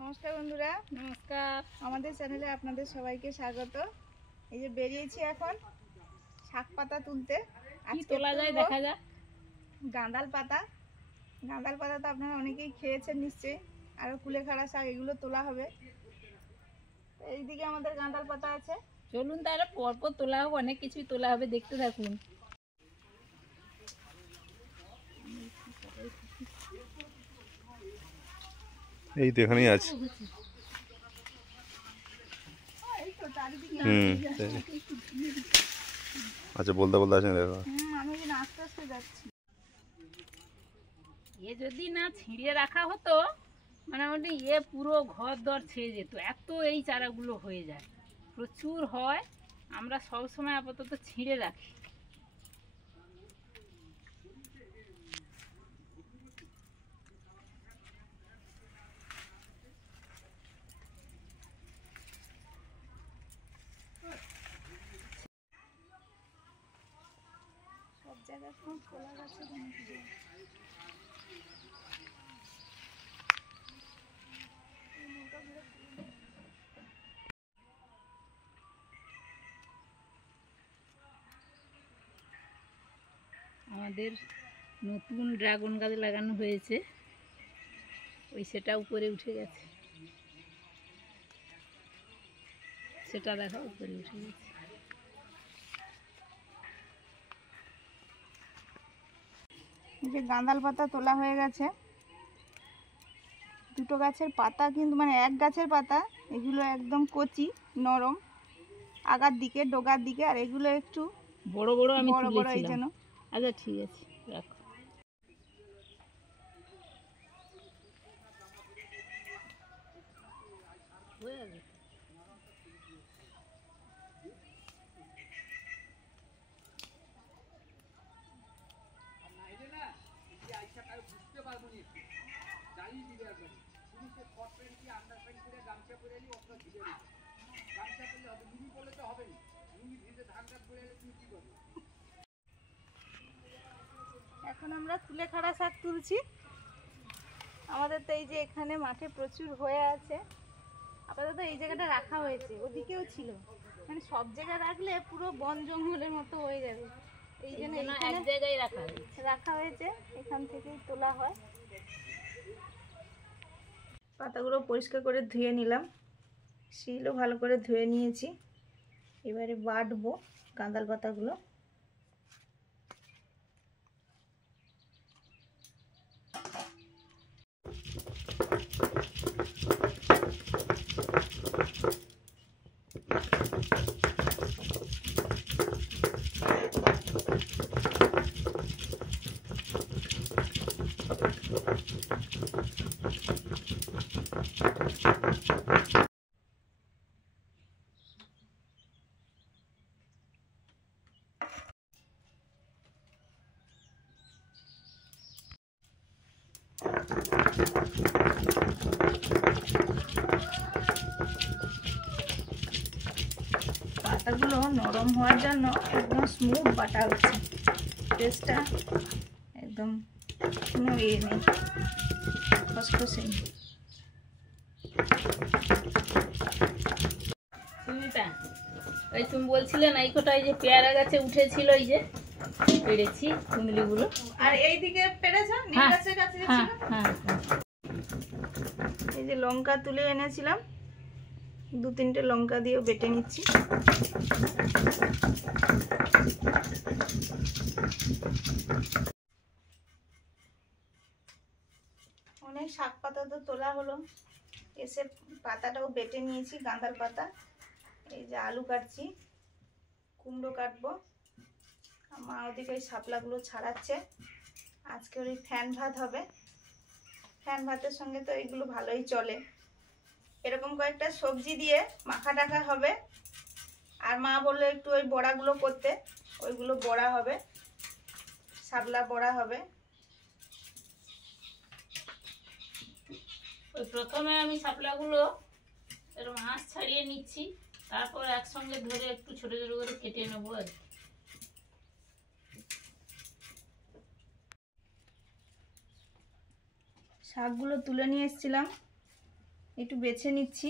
নমস্কার বন্ধুরা, নমস্কার। আমাদের চ্যানেলে আপনাদের সবাইকে স্বাগত। এই যে বেরিয়েছি এখন শাক পাতা তুলতে। কি তোলা যায় দেখা যাক। গাঁদাল পাতা। গাঁদাল পাতা তো আপনারা অনেকেই খেয়েছেন নিশ্চয়ই। আরও কুলেখাড়া শাক, এগুলো তোলা হবে। এইদিকে আমাদের গাঁদাল পাতা আছে। চলুন তাহলে পরপর তোলা হবে, অনেক কিছুই তোলা হবে, দেখতে থাকুন। এই তো এখানেই আছে। আচ্ছা, বলতে বলতে আছেন দেখো। আমি আস্তে আস্তে যাচ্ছি। এ যদি না ছিঁড়ে রাখা হতো, মোটামুটি পুরো ঘর দর ছেয়ে যেত। এত এই চারাগুলো হয়ে যায়, প্রচুর হয়। আমরা সবসময় আপাতত ছিঁড়ে রাখি। সব জায়গায় খোলা গেছে। আমাদের নতুন ড্রাগন গাছ লাগানো হয়েছে, সেটা উপরে উঠে গেছে। সেটা দেখা উপরে উঠে গেছে। যে গাঁদাল পাতা তোলা হয়ে গেছে। দুটো গাছের পাতা কিন্তু এক গাছের পাতা, এগুলো একদম কচি নরম আগার দিকে, ডোগার দিকে, আর এগুলো একটু বড় বড় আমি বড় বড়। এই তুলেছিলাম। জন্য আচ্ছা, ঠিক আছে, রাখো। হয়ে যাবে। এখন আমরা কুলেখাড়া শাক তুলছি। আমাদের তো এই যে এখানে মাঠে প্রচুর হয়ে আছে। আপাতত এই জায়গাটা রাখা হয়েছে, ওদিকেও ছিল। সব জায়গায় রাখলে পুরো বন জঙ্গলের মতো হয়ে যাবে। এই জন্য এক জায়গায় রাখা হয়েছে, এখান থেকেই তোলা হয়। পাতাগুলো পরিষ্কার করে ধুয়ে নিলাম, শিলও ভালো করে ধুয়ে নিয়েছি। এবারে বাটবো গাঁদাল পাতাগুলো। পাতাগুলো নরম হওয়ার জন্য একদম স্মুথ বাটা হচ্ছে। টেস্টটা একদম কোনো নেই, খসখসে নেই। তুমি বলছিলে না, এই কোটায় যে পেয়ারা গাছে উঠেছিল, এই যে পেরেছি কুমিলিগুলো। আর এইদিকে পেরেছো নিম গাছের কাছে ছিল। এই যে লঙ্কা তুলে এনেছিলাম, 2-3টে লঙ্কা দিয়ে বেটে নিচ্ছি। অনেক শাক পাতা তো তোলা হলো, এসে পাতাটাও বেটে নিয়েছি, গাঁদাল পাতা। এই যে আলু কাটছি, কুমড়ো কাটবো। মা ওদিকে ওই শাপলাগুলো ছাড়াচ্ছে। আজকে ওই ফ্যান ভাত হবে। ফ্যান ভাতের সঙ্গে তো এইগুলো ভালোই চলে। এরকম কয়েকটা সবজি দিয়ে মাখা টাখা হবে। আর মা বললো একটু ওই বড়াগুলো করতে, ওইগুলো বড়া হবে, শাপলা বড়া হবে। প্রথমে আমি শাপলাগুলো এরকম আঁশ ছাড়িয়ে নিচ্ছি, তারপর একসঙ্গে ধরে একটু ছোট ছোট করে কেটে নেবো আর কি। শাকগুলো তুলে নিয়ে এসেছিলাম, একটু বেছে নিচ্ছি,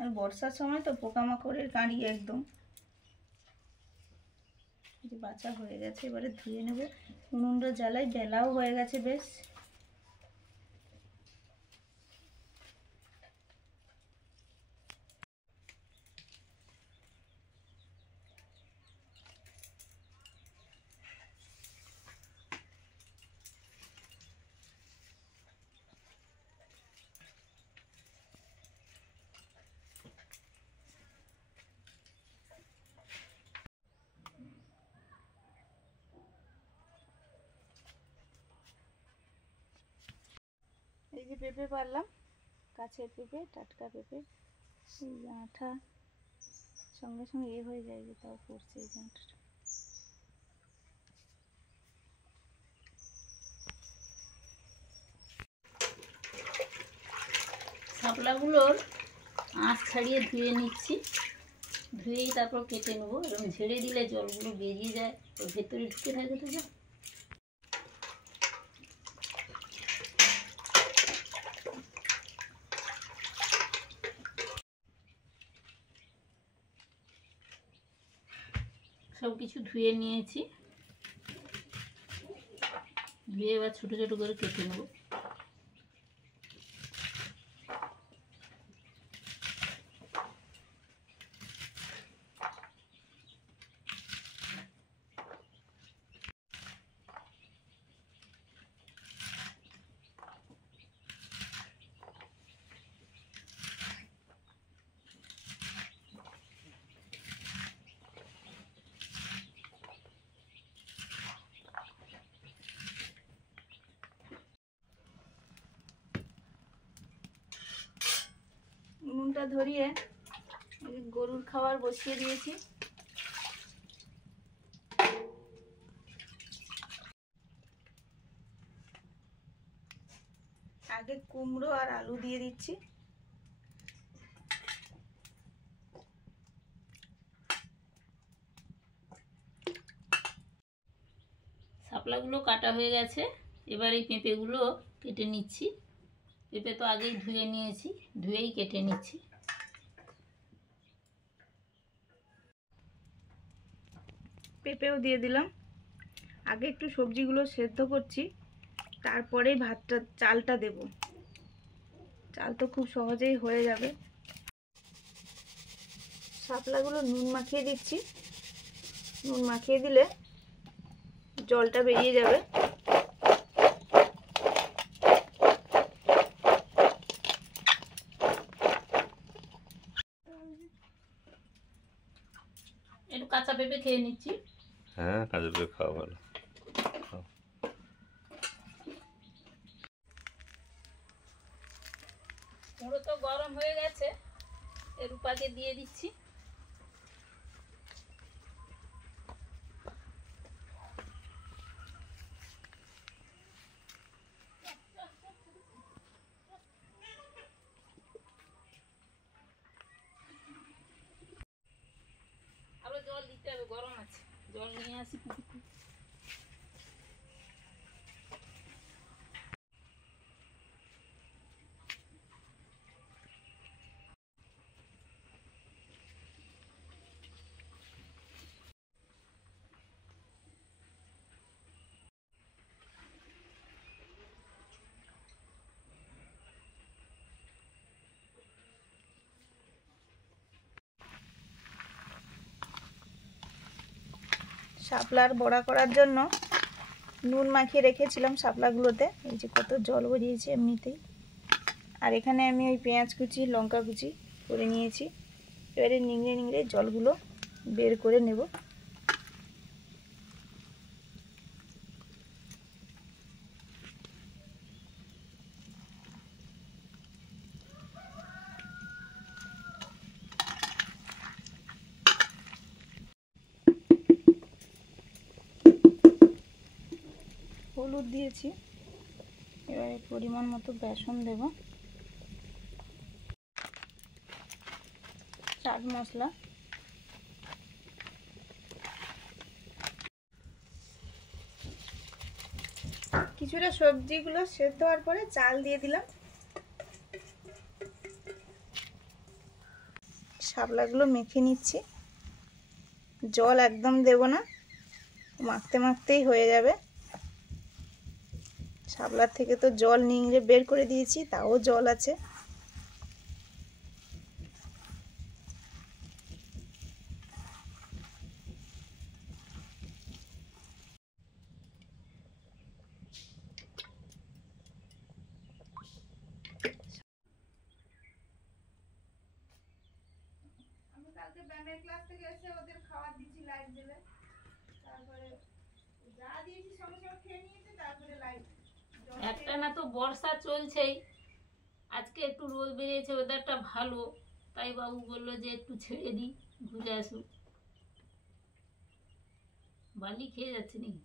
আর বর্ষার সময় তো পোকামাকড়ের কাঁড়ি একদম। যে বাছা হয়ে গেছে, এবারে ধুয়ে নেব। উনুনটা জ্বালাই, বেলাও হয়ে গেছে বেশ। এই যে পেঁপে পারলাম, গাছের পেঁপে, টাটকা পেঁপে। এই যে আঠা সঙ্গে সঙ্গে হয়ে যায়, যে তাও পড়ছে এই যে আঠাটা। শাপলাগুলোর আঁশ ছাড়িয়ে ধুয়ে নিচ্ছি, ধুয়েই তারপর কেটে নেবো। এবং ঝেড়ে দিলে জলগুলো বেরিয়ে যায়, ওর ভেতরে ঢুকে থাকে তো যা। সব কিছু ধুয়ে নিয়েছি, ধুয়ে এবার ছোটো ছোটো করে কেটে নেবো। উনুনটা ধরিয়ে গরুর খাবার বসিয়ে দিয়েছি। আগে কুমড়ো আর আলু দিয়ে দিচ্ছি। শাপলাগুলো কাটা হয়ে গেছে, এবার এই পেঁপেগুলো কেটে নিচ্ছি। পেঁপে তো আগেই ধুয়ে নিয়েছি, ধুয়েই কেটে নিচ্ছি। পেঁপেও দিয়ে দিলাম। আগে একটু সবজিগুলো সেদ্ধ করছি, তারপরেই ভাতটা, চালটা দেব। চাল তো খুব সহজেই হয়ে যাবে। শাপলাগুলো নুন মাখিয়ে দিচ্ছি। নুন মাখিয়ে দিলে জলটা বেরিয়ে যাবে। একটু কাঁচা পেঁপে খেয়ে নিচ্ছি। হ্যাঁ, কাঁচা পেঁপে খাওয়া ভালো। কুমড়ো তো গরম হয়ে গেছে, এর উপাকে দিয়ে দিচ্ছি। আরো জল দিতে হবে, গরম আছে। জল নিয়ে আসি পুকুর থেকে। শাপলার বড়া করার জন্য নুন মাখিয়ে রেখেছিলাম শাপলাগুলোতে। এই যে কত জল বেরিয়েছে এমনিতেই। আর এখানে আমি ওই পেঁয়াজ কুচি, লঙ্কা কুচি করে নিয়েছি। এবারে নিংড়ে নিংড়ে জলগুলো বের করে নেব। হলুদ দিয়েছি, এবারে পরিমাণ মতো বেসন দেব, চাট মশলা, কিছুটা সবজিগুলো সেদ্ধ হওয়ার পরে চাল দিয়ে দিলাম। শাপলাগুলো মেখে নিচ্ছি, জল একদম দেব না, মাখতে মাখতেই হয়ে যাবে। শাপলার থেকে তো জল নিংড়ে বের করে দিয়েছি, তাও জল আছে। আমি কালকে ব্যায়ামের ক্লাস থেকে এসে ওদের খাবার দিচ্ছি লাইট জ্বেলে, তারপরে যা দিয়েছি সঙ্গে সঙ্গে খেয়ে নিয়েছে, তারপরে লাইট। একটা না তো বর্ষা চলছেই, আজকে একটু রোদ বেরিয়েছে, ওয়েদারটা ভালো, তাই বাবু বললো যে একটু ছেড়ে দিই, ঘুরে আসুক। বালি খেয়ে যাচ্ছে নাকি?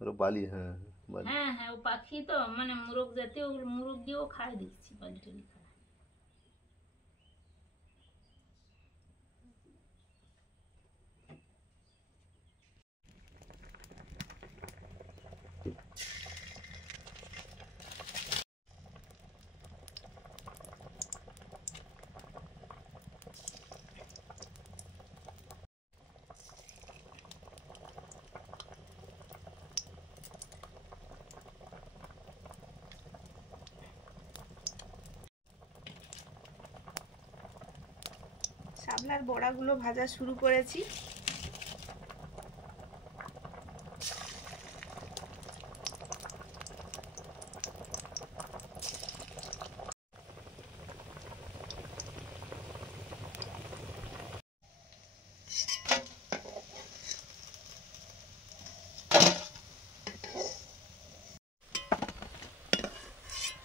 ওরা বালি, হ্যাঁ বালি। হ্যাঁ হ্যাঁ, ও পাখি তো মানে মোরগ জাতীয়, ওগুলো মোরগ দিয়েও খায় দেখছি, বালি টালি খায়। শাপলার বড়াগুলো ভাজা শুরু করেছি।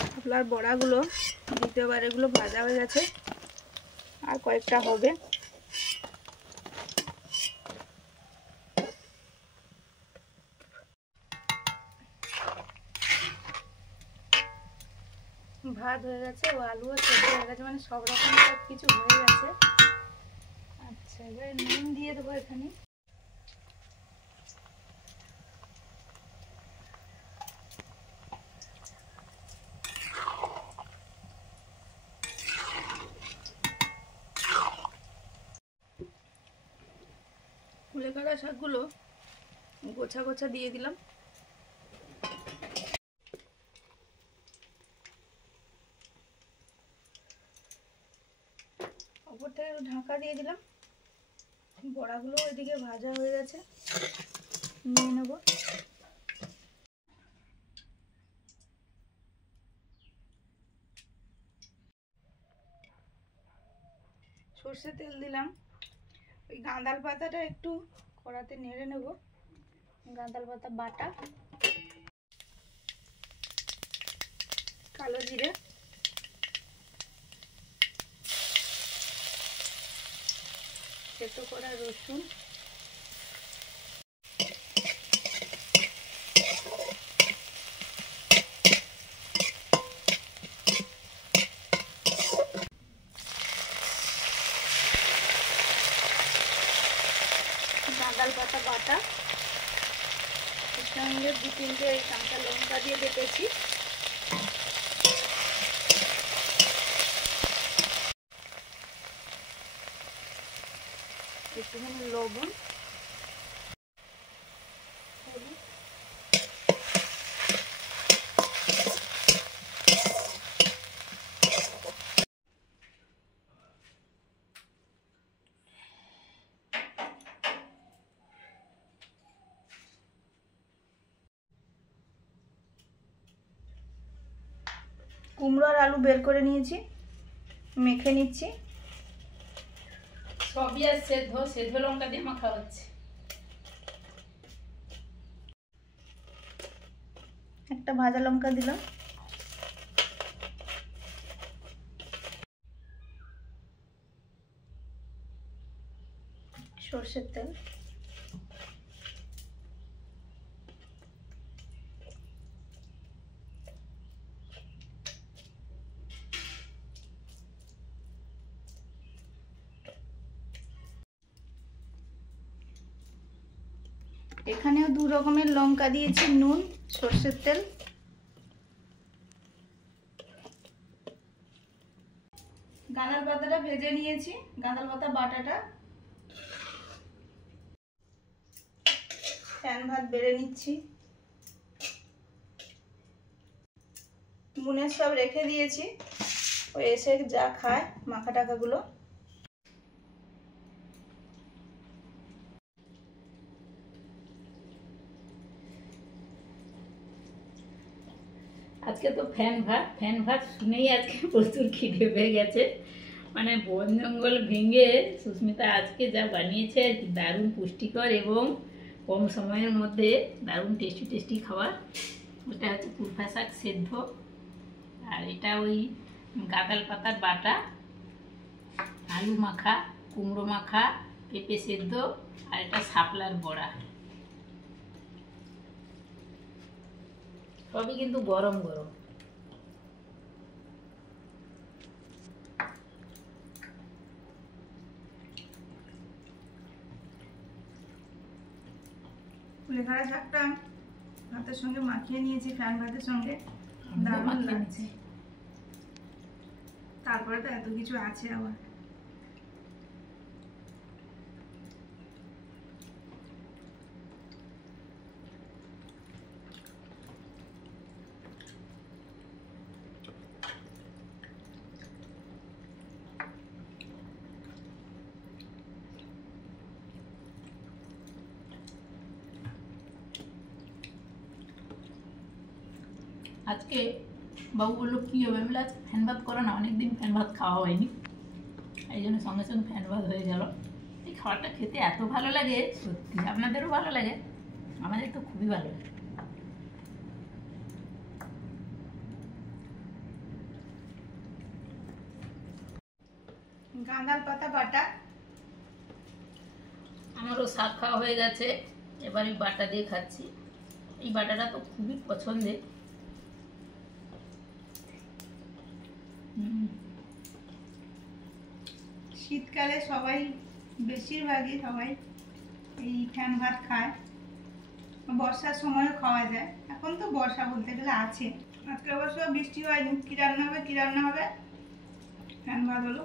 শাপলার বড়াগুলো দ্বিতীয়বার এগুলো ভাজা হয়ে গেছে, আর কয়েকটা হবে। ভাত হয়ে গেছে, ও আলুও সেদ্ধ হয়ে গেছে, মানে সব রকম সব কিছু হয়ে গেছে। আচ্ছা, এবারে নুন দিয়ে দেবো এখানে। কুলেখাড়া শাকগুলো গোছা গোছা দিয়ে দিলাম। ওপর থেকে একটু ঢাকা দিয়ে দিলাম। বড়াগুলো ওইদিকে ভাজা হয়ে গেছে, নিয়ে নেব। সর্ষে তেল দিলাম। ওই গাঁদাল পাতাটা একটু কড়াতে নেড়ে নেব। গাঁদাল পাতা বাটা, কালো জিরে, থেতো করা রসুন, গাঁদাল পাতা বাটা, এর সঙ্গে 2-3টে কাঁচা লঙ্কা দিয়ে বেটেছি। একটুখানি লবণ, হলুদ, কুমড়ো আর আলু বের করে নিয়েছি, মেখে নিচ্ছি। সবই আর সেদ্ধ সেদ্ধ লঙ্কা দিয়ে মাখা হচ্ছে। একটা ভাজা লঙ্কা দিলাম, সর্ষের তেল, এখানেও 2 রকমের লঙ্কা দিয়েছি, নুন, সর্ষের তেল। গাঁদাল পাতাটা ভেজে নিয়েছি, গাঁদাল পাতা বাটাটা। ফ্যান ভাত বেড়ে নিচ্ছি। মুনে সব রেখে দিয়েছি, ওই এসে যা খায় মাখা টাকাগুলো। আজকে তো ফ্যান ভাত শুনেই আজকে প্রচুর খিদে পেয়ে গেছে। মানে বন জঙ্গল ভেঙে সুস্মিতা আজকে যা বানিয়েছে দারুণ পুষ্টিকর এবং কম সময়ের মধ্যে দারুণ টেস্টি টেস্টি খাবার। ওটা হচ্ছে কুলফা শাক সেদ্ধ, আর এটা ওই গাঁদাল পাতার বাটা, আলু মাখা, কুমড়ো মাখা, পেঁপে সেদ্ধ, আর এটা শাপলার বড়া। সবই কিন্তু গরম গরম। কুলেখাড়া শাকটা ভাতের সঙ্গে মাখিয়ে নিয়েছি, ফ্যান ভাতের সঙ্গে দারুণ লাগছে। তারপরে তো এত কিছু আছে আবার। আজকে বাবু বললো কী হবে, বলে আজকে ফ্যান ভাত করো না, অনেকদিন ফ্যান ভাত খাওয়া হয়নি, এই জন্য সঙ্গে সঙ্গে ফ্যান ভাত হয়ে গেল। এই খাবারটা খেতে এত ভালো লাগে, সত্যি আপনাদেরও ভালো লাগে, আমাদের তো খুবই ভালো লাগে। গাঁদাল পাতা বাটা। আমারও শাক খাওয়া হয়ে গেছে, এবার এই বাটা দিয়ে খাচ্ছি। এই বাটাটা তো খুবই পছন্দের। শীতকালে সবাই, বেশিরভাগই সবাই এই ফ্যান ভাত খায়। বর্ষার সময়ও খাওয়া যায়। এখন তো বর্ষা বলতে গেলে আছে। আজকে অবশ্য বৃষ্টি হয়নি। কি রান্না হবে, কি রান্না হবে? ফ্যান ভাত হলো।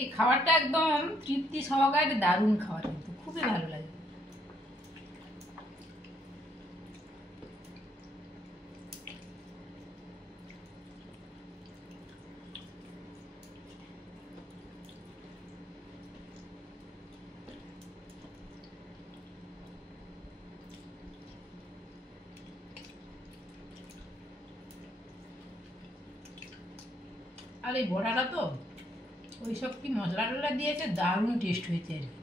এই খাবারটা একদম তৃপ্তি সহকারে দারুণ খাবার, কিন্তু খুবই ভালো লাগে। আর এই বড়াটা তো ওই সব কি মশলা টশলা দিয়েছে, দারুণ টেস্ট হয়েছে আর কি।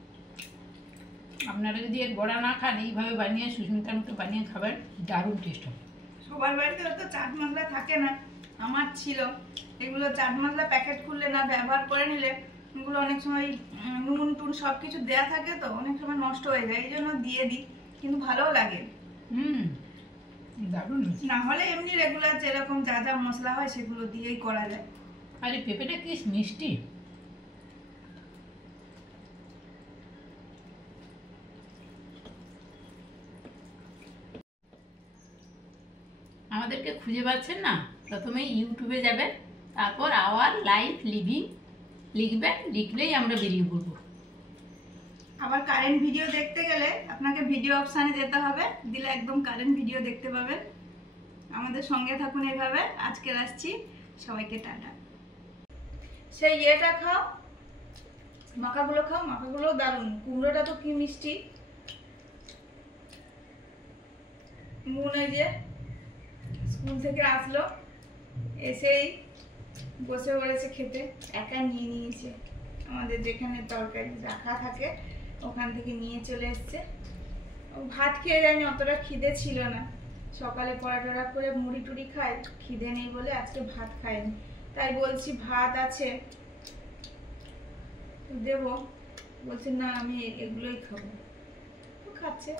আপনারা যদি এর বড়া না খান, এইভাবে বানিয়ে সুস্মিতার মতো বানিয়ে খাবেন, দারুণ টেস্ট হবে। সবার বাড়িতে তো চাট মশলা থাকে না, আমার ছিল। এগুলো চাট মশলা প্যাকেট খুললে না ব্যবহার করে নিলে এগুলো অনেক সময় নুন টুন সব কিছু দেওয়া থাকে, তো অনেক সময় নষ্ট হয়ে যায়, এই জন্য দিয়ে দিই। কিন্তু ভালোও লাগে। দারুণ। না হলে এমনি রেগুলার যেরকম যা যা মশলা হয় সেগুলো দিয়েই করা যায়। আর এই পেঁপেটা কি মিষ্টি। আমাদেরকে খুঁজে পাচ্ছেন না, প্রথমে ইউটিউবে যাবেন, তারপর আওয়ার লাইফ লিভিং লিখবেন, লিখলেই আমরা বেরিয়ে পড়বো। আবার কারেন্ট ভিডিও দেখতে গেলে আপনাকে ভিডিও অপশানে যেতে হবে, দিলে একদম কারেন্ট ভিডিও দেখতে পাবেন। আমাদের সঙ্গে থাকুন এইভাবে। আজকে আসছি, সবাইকে টাটা। সেই ইয়েটা খাও, মাখাগুলো খাও, মাখাগুলো দারুণ। কুমড়োটা তো কি মিষ্টি। মনে যে স্কুল থেকে আসলো, এসেই বসে পড়েছে খেতে, একা নিয়ে নিয়েছে। আমাদের যেখানে তরকারি রাখা থাকে ওখান থেকে নিয়ে চলে এসছে। ও ভাত খেয়ে যায়নি, অতটা খিদে ছিল না। সকালে পড়াটরা করে মুড়ি টুড়ি খায়, খিদে নেই বলে আজকে ভাত খায়নি। তাই বলছি ভাত আছে দেবো, বলছে না আমি এগুলোই খাবো। তো খাচ্ছে।